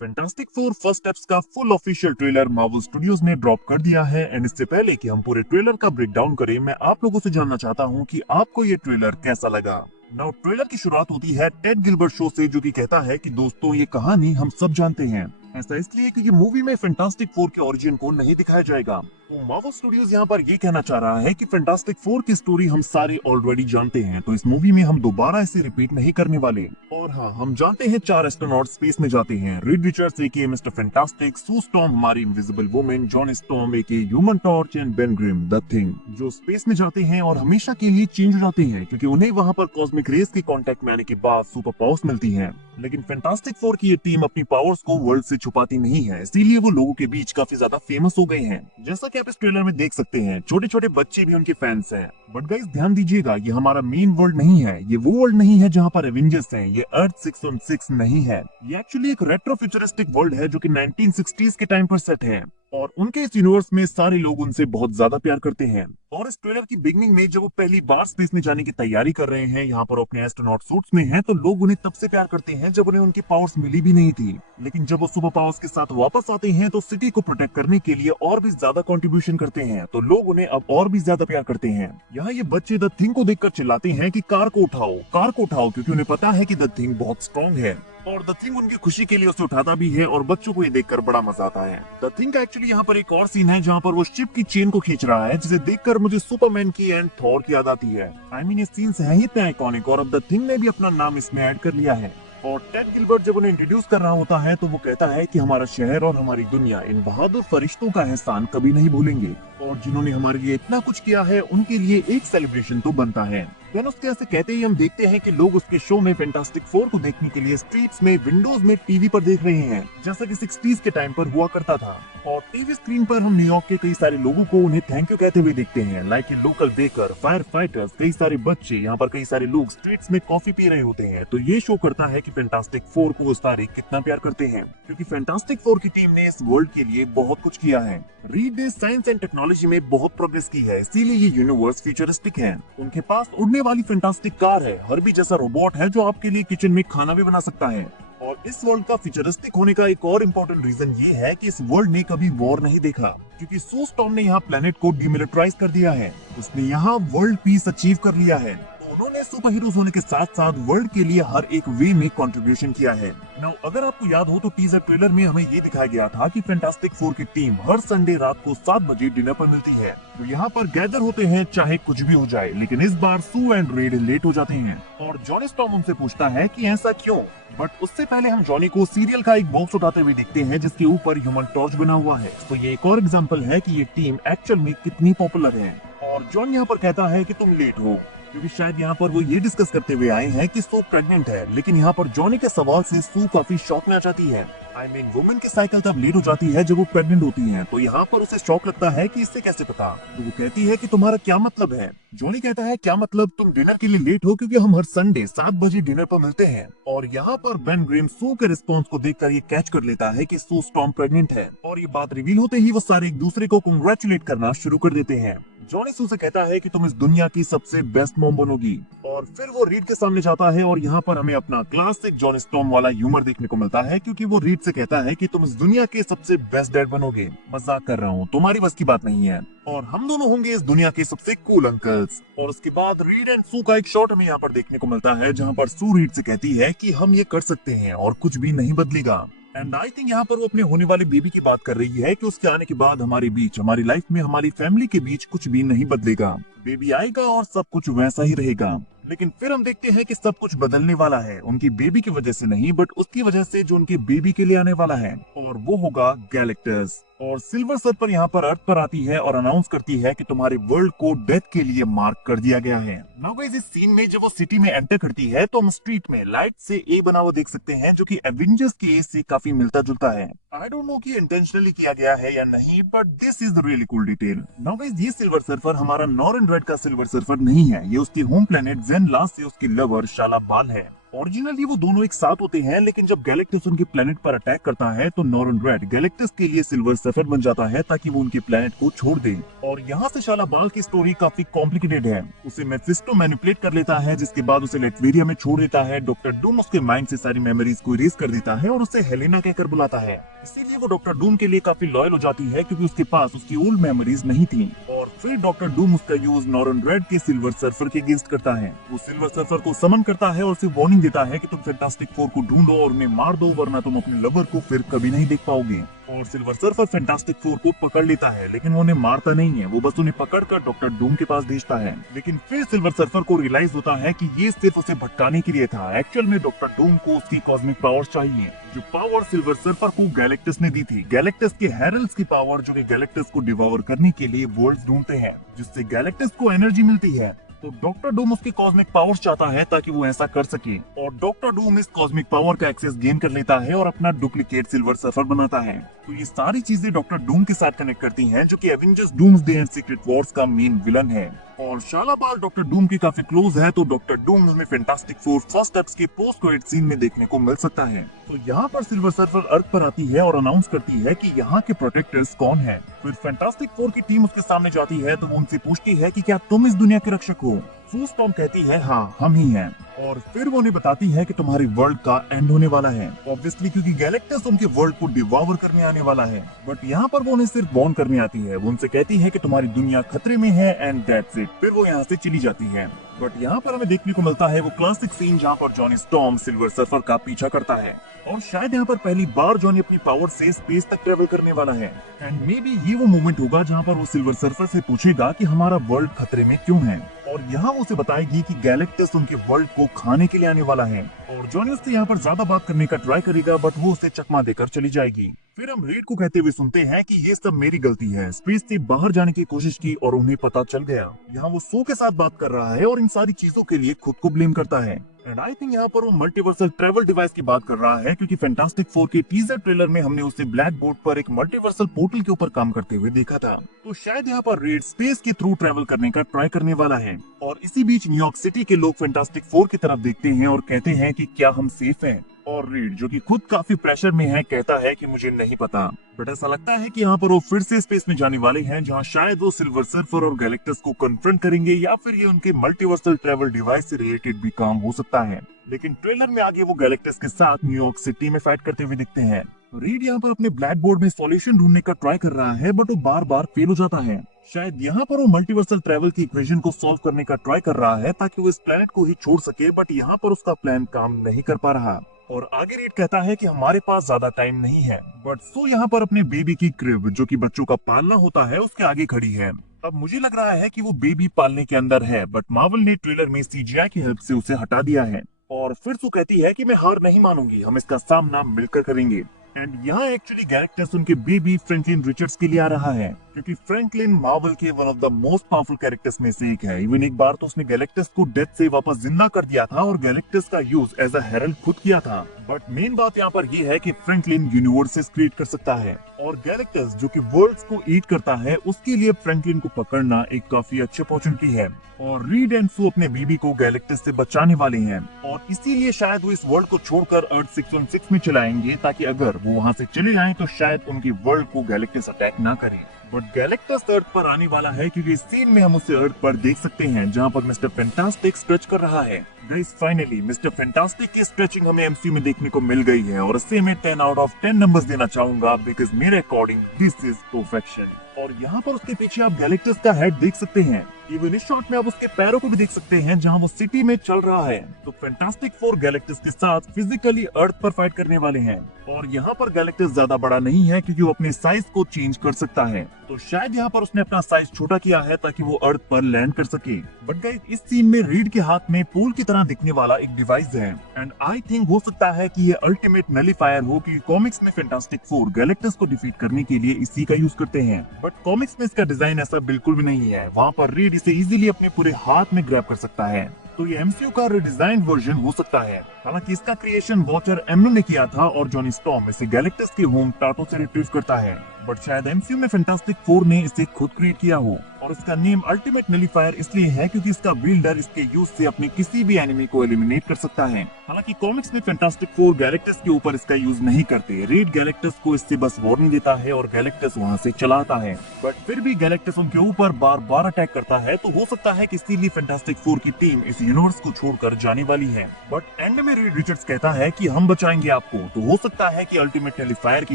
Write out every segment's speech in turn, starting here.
Fantastic four first steps का full official trailer Marvel studios ने drop कर दिया है एंड इससे पहले कि हम पूरे ट्रेलर का ब्रेकडाउन करें, मैं आप लोगों से जानना चाहता हूं कि आपको ये ट्रेलर कैसा लगा। नाउ ट्रेलर की शुरुआत होती है टेड गिलबर्ट शो से, जो कि कहता है कि दोस्तों ये कहानी हम सब जानते हैं। ऐसा इसलिए क्योंकि मूवी में फैंटास्टिक फोर के ओरिजिन को नहीं दिखाया जाएगा। तो मार्वल स्टूडियोज यहाँ पर ये कहना चाह रहा है कि फैंटास्टिक फोर की स्टोरी हम सारे ऑलरेडी जानते हैं, तो इस मूवी में हम दोबारा इसे रिपीट नहीं करने वाले। और हाँ, हम जानते हैं 4 एस्ट्रोनॉट स्पेस में जाते हैं। Reed Richards aka Mister Fantastic, Sue Storm हमारी Invisible Woman, John Storm aka Human Torch and Ben Grimm the Thing, जो स्पेस में जाते हैं और हमेशा के लिए चेंज हो जाते हैं क्योंकि उन्हें वहाँ पर कॉस्मिक रेस के कांटेक्ट में आने के बाद सुपर पावर्स मिलती हैं। लेकिन फैंटास्टिक फोर की ये टीम अपनी पावर्स को वर्ल्ड से छुपाती नहीं है, इसीलिए वो लोगों के बीच काफी ज्यादा फेमस हो गए हैं। जैसा कि आप इस ट्रेलर में देख सकते हैं, छोटे छोटे बच्चे भी उनके फैंस हैं। बट गाइस ध्यान दीजिएगा, ये हमारा मेन वर्ल्ड नहीं है, ये वो वर्ल्ड नहीं है जहाँ पर एवेंजर्स हैं, ये अर्थ 616 नहीं है। ये एक्चुअली एक रेट्रो फ्यूचरिस्टिक वर्ल्ड है जो कि 1960s के टाइम पर सेट है और उनके इस यूनिवर्स में सारे लोग उनसे बहुत ज्यादा प्यार करते हैं। और इस ट्रेलर की बिगनिंग में जब वो पहली बार स्पेस में जाने की तैयारी कर रहे हैं, यहाँ पर अपने एस्ट्रोनॉट सूट्स में हैं, तो लोग उन्हें तब से प्यार करते हैं जब उन्हें उनकी पावर्स मिली भी नहीं थी। लेकिन जब वो सुपर पावर्स के साथ वापस आते हैं तो सिटी को प्रोटेक्ट करने के लिए और भी ज्यादा कंट्रीब्यूशन करते हैं, तो लोग उन्हें अब और भी ज्यादा प्यार करते हैं। यहाँ ये बच्चे द थिंग को देखकर चिल्लाते हैं कि कार को उठाओ, कार को उठाओ, क्योंकि उन्हें पता है कि द थिंग बहुत स्ट्रॉन्ग है और द थिंग उनकी खुशी के लिए उसे उठाता भी है और बच्चों को ये देखकर बड़ा मजा आता है। द थिंग का एक्चुअली यहाँ पर एक और सीन है जहाँ पर वो शिप की चेन को खींच रहा है, जिसे देखकर मुझे सुपरमैन की एंड थॉर की याद आती है। आई मीन, ये सीन्स है ही इतने आइकॉनिक और अब द थिंग ने भी अपना नाम इसमें ऐड कर लिया है। और टेड गिलबर्ट जब उन्हें इंट्रोड्यूस कर रहा होता है तो वो कहता है कि हमारा शहर और हमारी दुनिया इन बहादुर फरिश्तों का एहसान कभी नहीं भूलेंगे और जिन्होंने हमारे लिए इतना कुछ किया है उनके लिए एक सेलिब्रेशन तो बनता है। देन उसके ऐसे कहते ही हम देखते हैं कि लोग उसके शो में फैंटास्टिक फोर को देखने के लिए स्ट्रीट्स में, विंडोज में, टीवी पर देख रहे हैं, जैसा कि 60s के टाइम पर हुआ करता था। और टीवी स्क्रीन पर हम न्यूयॉर्क के कई सारे लोगों को उन्हें थैंक यू कहते हुए देखते हैं, like local baker, fire fighters, कई सारे बच्चे, यहाँ पर कई सारे लोग स्ट्रीट्स में कॉफी पी रहे होते हैं। तो ये शो करता है कि फैंटास्टिक फोर को उस तारीख कितना प्यार करते हैं, क्योंकि फैंटास्टिक फोर की टीम ने इस वर्ल्ड के लिए बहुत कुछ किया है। रीड ने साइंस एंड टेक्नोलॉजी में बहुत प्रोग्रेस की है, इसीलिए ये यूनिवर्स फ्यूचरिस्टिक है। उनके पास उड़ने वाली फैंटास्टिक कार है, हर्बी जैसा रोबोट है जो आपके लिए किचन में खाना भी बना सकता है। और इस वर्ल्ड का फ्यूचरिस्टिक होने का एक और इम्पोर्टेंट रीजन ये है कि इस वर्ल्ड ने कभी वॉर नहीं देखा, क्योंकि सू स्टॉर्म ने यहाँ प्लेनेट को डिमिलिटराइज कर दिया है, उसने यहाँ वर्ल्ड पीस अचीव कर लिया है। उन्होंने सुपर हीरोज होने के साथ साथ वर्ल्ड के लिए हर एक वे में कंट्रीब्यूशन किया है। नाउ अगर आपको याद हो तो टीजर ट्रेलर में हमें ये दिखाया गया था कि फैंटास्टिक फोर की टीम हर संडे रात को 7 बजे डिनर पर मिलती है, तो यहाँ पर गैदर होते हैं चाहे कुछ भी हो जाए। लेकिन इस बार सू एंड रेड लेट हो जाते हैं और जॉनी स्टॉर्म उनसे पूछता है कि ऐसा क्यों। बट उससे पहले हम जॉनी को सीरियल का एक बॉक्स उठाते हुए देखते हैं जिसके ऊपर ह्यूमन टॉर्च बना हुआ है। तो ये एक और एग्जाम्पल है कि ये टीम एक्चुअल में कितनी पॉपुलर है। और जॉन यहाँ पर कहता है कि तुम लेट हो, क्योंकि शायद यहाँ पर वो ये डिस्कस करते हुए आए हैं कि सू प्रेग्नेंट है। लेकिन यहाँ पर जॉनी के सवाल से सू काफी शॉक में आ जाती है। आई मीन, वुमेन की साइकिल तब लेट हो जाती है जब वो प्रेग्नेंट होती है, तो यहाँ पर उसे शॉक लगता है कि इससे कैसे पता। तो वो कहती है कि तुम्हारा क्या मतलब है। जॉनी कहता है क्या मतलब, तुम डिनर के लिए लेट हो क्योंकि हम हर संडे 7 बजे डिनर पर मिलते हैं। और यहाँ पर बेन ग्रिम सू के रिस्पॉन्स को देखकर ये कैच कर लेता है कि सू स्टॉर्म प्रेग्नेंट है और ये बात रिवील होते ही वो सारे एक दूसरे को कंग्रेचुलेट करना शुरू कर देते हैं। जॉनी सू से कहता है कि तुम इस दुनिया की सबसे बेस्ट मॉम बनोगी और फिर वो रीड के सामने जाता है और यहाँ पर हमें अपना क्लासिक जॉनी स्टॉर्म वाला ह्यूमर देखने को मिलता है, क्योंकि वो रीड से कहता है कि तुम इस दुनिया के सबसे बेस्ट डैड बनोगे। मजाक कर रहा हूँ, तुम्हारी बस की बात नहीं है और हम दोनों होंगे इस दुनिया के सबसे कूल अंकल्स। और उसके बाद रीड एंड सू का एक शॉट हमें यहाँ पर देखने को मिलता है जहाँ पर सू रीड से कहती है कि हम ये कर सकते हैं और कुछ भी नहीं बदलेगा। एंड आई थिंक यहाँ पर वो अपने होने वाले बेबी की बात कर रही है कि उसके आने के बाद हमारे बीच, हमारी लाइफ में, हमारी फैमिली के बीच कुछ भी नहीं बदलेगा। बेबी आएगा और सब कुछ वैसा ही रहेगा। लेकिन फिर हम देखते हैं कि सब कुछ बदलने वाला है, उनकी बेबी की वजह से नहीं, बट उसकी वजह से जो उनके बेबी के लिए आने वाला है, और वो होगा गैलेक्टस। और सिल्वर सर्फर यहाँ पर अर्थ पर आती है और अनाउंस करती है कि तुम्हारे वर्ल्ड को डेथ के लिए मार्क कर दिया गया है। नाउ गाइस, इस सीन में जब वो सिटी में एंटर करती है तो हम स्ट्रीट में लाइट से ए बना हुआ देख सकते हैं, जो कि एवेंजर्स के ए से काफी मिलता जुलता है। आई डोंट नो कि इंटेंशनली किया गया है या नहीं, but this is the really cool detail. Now guys, ये सिल्वर सर्फर हमारा नॉर्दर्न रेड का सिल्वर सर्फर नहीं है, ये उसकी होम प्लेनेट जेन लास्ट से उसकी लवर शाला बाल है। ओरिजिनली वो दोनों एक साथ होते हैं, लेकिन जब गैलेक्टस उनके प्लेनेट पर अटैक करता है तो नॉर्मन रेड गैलेक्टस के लिए सिल्वर सर्फर बन जाता है ताकि वो उनके प्लेनेट को छोड़ दे। और यहाँ से शाला बाल की स्टोरी काफी कॉम्प्लिकेटेड है। उसे मेफिस्टो मैनिपुलेट कर लेता है, जिसके बाद उसे लेटवेरिया में छोड़ देता है। डॉक्टर डूम उसके माइंड से सारी मेमोरीज को इरेज कर देता है और उसे हेलेना कहकर बुलाता है। इसीलिए वो डॉक्टर डूम के लिए काफी लॉयल हो जाती है, क्योंकि उसके पास उसकी ओल्ड मेमोरीज नहीं थी। और फिर डॉक्टर डूम उसका यूज नॉर्मन रेड के सिल्वर सर्फर के अगेंस्ट करता है। वो सिल्वर सर्फर को समन करता है और उसे वार्निंग देता है कि तुम फैंटास्टिक फोर को ढूंढो और उन्हें मार दो, वरना तुम अपने लवर को फिर कभी नहीं देख पाओगे। और सिल्वर सर्फर फैंटास्टिक फोर को पकड़ लेता है, लेकिन वो उन्हें मारता नहीं है, वो बस उन्हें पकड़कर डॉक्टर डूम के पास भेजता है। लेकिन फिर सिल्वर सर्फर को रियलाइज होता है कि ये सिर्फ उसे भटकाने के लिए था। एक्चुअल में डॉक्टर डूम को उसकी कॉस्मिक पावर्स चाहिए, जो पावर सिल्वर सर्फर को गैलेक्टस ने दी थी। गैलेक्टस के हेरल्ड्स की पावर, जो कि गैलेक्टस को डिवॉर करने के लिए वर्ल्ड्स ढूंढते हैं, जिससे गैलेक्टस को एनर्जी मिलती है। तो डॉक्टर डूम उसकी कॉस्मिक पावर्स चाहता है ताकि वो ऐसा कर सके, और डॉक्टर डूम इस कॉस्मिक पावर का एक्सेस गेन कर लेता है और अपना डुप्लीकेट सिल्वर सर्फर बनाता है। तो ये सारी चीजें डॉक्टर डूम के साथ कनेक्ट करती हैं, जो कि Avengers doomsday and secret Wars का मेन विलन है। और शाला बाल डॉक्टर डूम की काफी क्लोज है, तो डॉक्टर डूम में फैंटास्टिक फोर फर्स्ट एक्ट के पोस्ट क्रेडिट सीन में देखने को मिल सकता है। तो यहाँ पर सिल्वर सर्फर अर्थ पर आती है और अनाउंस करती है कि यहाँ के प्रोटेक्टर्स कौन है। फिर फैंटास्टिक फोर की टीम उसके सामने जाती है, तो वो उनसे पूछती है कि क्या तुम इस दुनिया के रक्षक हो। सू स्टॉर्म कहती है हाँ हम ही हैं। और फिर वो उन्हें बताती है कि तुम्हारी वर्ल्ड का एंड होने वाला है, ऑब्वियसली क्योंकि गैलेक्टस उनके वर्ल्ड को डिवॉर करने आने वाला है। बट यहाँ पर वो उन्हें सिर्फ वॉर्न करने आती है। वो उनसे कहती है कि तुम्हारी दुनिया खतरे में है एंड दैट्स इट। फिर वो यहाँ से चली जाती है। बट यहाँ पर हमें देखने को मिलता है वो क्लासिक सीन जहाँ पर जॉनी स्टॉर्म सिल्वर सर्फर का पीछा करता है, और शायद यहाँ पर पहली बार जॉनी अपनी पावर से स्पेस तक ट्रेवल करने वाला है। एंड मे बी ये वो मोमेंट होगा जहाँ पर वो सिल्वर सर्फर से पूछेगा कि हमारा वर्ल्ड खतरे में क्यों है, और यहाँ वो उसे बताएगी कि गैलेक्टस उनके वर्ल्ड को खाने के लिए आने वाला है। और जॉनी उससे यहाँ पर ज्यादा बात करने का ट्राई करेगा, बट वो उसे चकमा देकर चली जाएगी। फिर हम रीड को कहते हुए सुनते हैं कि ये सब मेरी गलती है, स्पेस से बाहर जाने की कोशिश की और उन्हें पता चल गया। यहाँ वो सो के साथ बात कर रहा है और इन सारी चीजों के लिए खुद को ब्लेम करता है। एंड आई थिंक यहाँ पर वो मल्टीवर्सल ट्रेवल डिवाइस की बात कर रहा है, क्योंकि फैंटास्टिक फोर के टीजर ट्रेलर में हमने उसे ब्लैक बोर्ड पर एक मल्टीवर्सल पोर्टल के ऊपर काम करते हुए देखा था। तो शायद यहाँ पर रीड स्पेस के थ्रू ट्रेवल करने का ट्राई करने वाला है। और इसी बीच न्यूयॉर्क सिटी के लोग फैंटास्टिक फोर की तरफ देखते हैं और कहते हैं कि क्या हम सेफ हैं। और रीड, जो कि खुद काफी प्रेशर में है, कहता है कि मुझे नहीं पता, बट ऐसा लगता है कि यहाँ पर वो फिर से स्पेस में जाने वाले हैं, जहाँ शायद वो सिल्वर सर्फर और गैलेक्टस को कन्फ्रंट करेंगे, या फिर ये उनके मल्टीवर्सल ट्रेवल डिवाइस से रिलेटेड भी काम हो सकता है। लेकिन ट्रेलर में आगे वो गैलेक्टस के साथ न्यूयॉर्क सिटी में फाइट करते हुए दिखते हैं। रीड यहाँ पर अपने ब्लैक बोर्ड में सॉल्यूशन ढूंढने का ट्राई कर रहा है, बट वो बार बार फेल हो जाता है। शायद यहाँ पर वो मल्टीवर्सल ट्रेवल की इक्वेशन को सॉल्व करने का ट्राई कर रहा है ताकि वो इस प्लेनेट को ही छोड़ सके, बट यहाँ पर उसका प्लान काम नहीं कर पा रहा। और आगे रीड कहता है कि हमारे पास ज्यादा टाइम नहीं है, बट सो यहाँ पर अपने बेबी की क्रिब, जो कि बच्चों का पालना होता है, उसके आगे खड़ी है। अब मुझे लग रहा है कि वो बेबी पालने के अंदर है, बट मार्वल ने ट्रेलर में सीजीआई की हेल्प से उसे हटा दिया है। और फिर सो कहती है कि मैं हार नहीं मानूंगी, हम इसका सामना मिलकर करेंगे। एंड यहाँ एक्चुअली गैलेक्टस उनके बेबी फ्रैंकलिन रिचर्ड्स के लिए आ रहा है, क्योंकि फ्रैंकलिन मार्वल के one of the most powerful characters में से एक है। इवन एक बार तो उसने गैलेक्टस को डेथ से वापस जिंदा कर दिया था और गैलेक्टस का यूज एज अ हेरल्ड खुद किया था। बट मेन बात यहाँ पर ये है कि फ्रैंकलिन यूनिवर्सेस क्रिएट कर सकता है, और गैलेक्टस जो कि वर्ल्ड्स को ईट करता है, उसके लिए फ्रैंकलिन को पकड़ना एक काफी अच्छी अपॉर्चुनिटी है। और रीड एंड सू अपने बीबी को गैलेक्टस से बचाने वाले हैं, और इसीलिए शायद वो इस वर्ल्ड को छोड़कर अर्थ 616 में चलाएंगे, ताकि अगर वो वहाँ से चले जाएं तो शायद उनकी वर्ल्ड को गैलेक्टस अटैक ना करे। बट गैलेक्टस अर्थ पर आने वाला है, क्योंकि इस सीन में हम उसे अर्थ पर देख सकते हैं, जहाँ पर मिस्टर फैंटास्टिक स्ट्रेच कर रहा है। गाइस, फाइनली मिस्टर फैंटास्टिक की स्ट्रेचिंग हमें एमसीयू में देखने को मिल गई है, और इससे मैं 10 आउट ऑफ 10 नंबर्स देना चाहूंगा, बिकॉज मेरे अकॉर्डिंग दिस इज परफेक्शन। और यहाँ पर उसके पीछे आप गैलेक्टस का हेड देख सकते हैं। इवन इस शॉट में आप उसके पैरों को भी देख सकते हैं, जहाँ वो सिटी में चल रहा है। तो फैंटास्टिक फोर गैलेक्टस के साथ फिजिकली अर्थ पर फाइट करने वाले हैं, और यहाँ पर गैलेक्टस ज्यादा बड़ा नहीं है, क्योंकि वो अपने साइज को चेंज कर सकता है। तो शायद यहाँ पर उसने अपना साइज छोटा किया है ताकि वो अर्थ पर लैंड कर सके। बट गाइस, इस सीन में रीड के हाथ में पोल की तरह दिखने वाला एक डिवाइस है, एंड आई थिंक हो सकता है कि ये अल्टीमेट नलीफायर हो, क्योंकि कॉमिक्स में फैंटास्टिक फोर गैलेक्टस को डिफीट करने के लिए इसी का यूज करते हैं। बट कॉमिक्स में इसका डिजाइन ऐसा बिल्कुल भी नहीं है। वहाँ पर रीड इसे इजीली अपने पूरे हाथ में ग्रैब कर सकता है। तो ये एमसीयू का रिडिजाइन वर्जन हो सकता है। हालांकि इसका क्रिएशन वॉचर एमनो ने किया था, और जॉनी स्टॉर्म इसे गैलेक्टस के होम टाटो से रिट्रीव करता है। बट शायद एमसीयू में फैंटास्टिक फोर ने इसे खुद क्रिएट किया हो, और इसका नेम अल्टीमेट नलीफायर इसलिए है क्योंकि इसका बिल्डर इसके यूज से अपने किसी भी एनिमी को एलिमिनेट कर सकता है। हालांकि कॉमिक्स में फैंटास्टिक फोर गैलेक्टस के ऊपर इसका यूज नहीं करते। रीड गैलेक्टस को इससे बस वार्निंग देता है और गैलेक्टस वहां से चला आता है, बट फिर भी गैलेक्टस उनके ऊपर बार बार अटैक करता है। तो हो सकता है कि इसीलिए फैंटास्टिक फोर की टीम इस यूनिवर्स को छोड़कर जाने वाली है। बट एंड में रीड रिचर्ड्स कहता है कि हम बचाएंगे आपको। तो हो सकता है कि अल्टीमेट नलिफायर के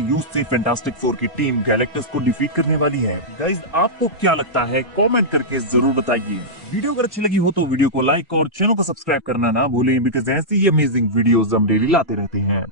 यूज से फैंटास्टिक फोर की टीम गैलेक्टस को डिफीट करने वाली है। गाइस, आपको क्या लगता है? कमेंट करके जरूर बताइए। वीडियो अगर अच्छी लगी हो तो वीडियो को लाइक और चैनल को सब्सक्राइब करना ना भूलें, बिकॉज ऐसी ही अमेजिंग वीडियोस हम डेली लाते रहते हैं।